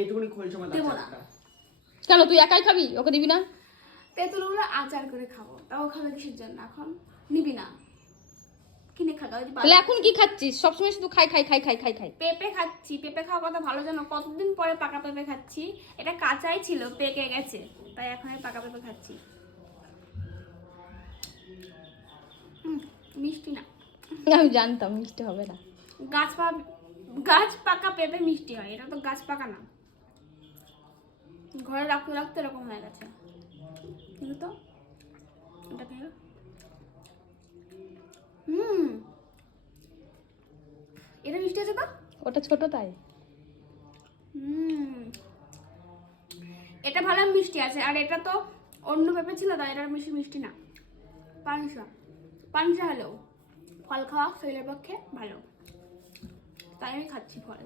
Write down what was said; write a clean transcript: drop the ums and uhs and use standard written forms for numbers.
এইটুকুনি খোলছো আমার দেবো না। কেন তুই একাই খাবি, ওকে দিবি না? তেঁতুলগুলো আচার করে খাবো, তাও খাবে কিসের জন্য? এখন নিবি না, কিনে খাওয়া। তাহলে এখন কি খাচ্ছিস? সবসময় শুধু খাই খাই খাই খাই খাই খাই। পেঁপে খাচ্ছি, পেঁপে খাওয়া কথা ভালো জানো, কতদিন পরে পাকা পেঁপে খাচ্ছি। এটা কাঁচাই ছিল, পেকে গেছে, তাই এখন এই পাকা পেঁপে খাচ্ছি। মিষ্টি না। আমি জানতাম মিষ্টি হবে না। গাছ পাকা পেঁপে মিষ্টি হয়, এটা তো গাছ পাকা না। ঘরে রাখতে রাখতে এরকম হয়ে গেছে। কিন্তু তো এটা খেয়ে এটা মিষ্টি আছে তো। ওটা ছোট তাই। এটা ভালো মিষ্টি আছে, আর এটা তো অন্য পেঁপে ছিল, তাই এটা বেশি মিষ্টি না। পানসা হলেও ফল খাওয়া শরীরের পক্ষে ভালো, তাই আমি খাচ্ছি ফল।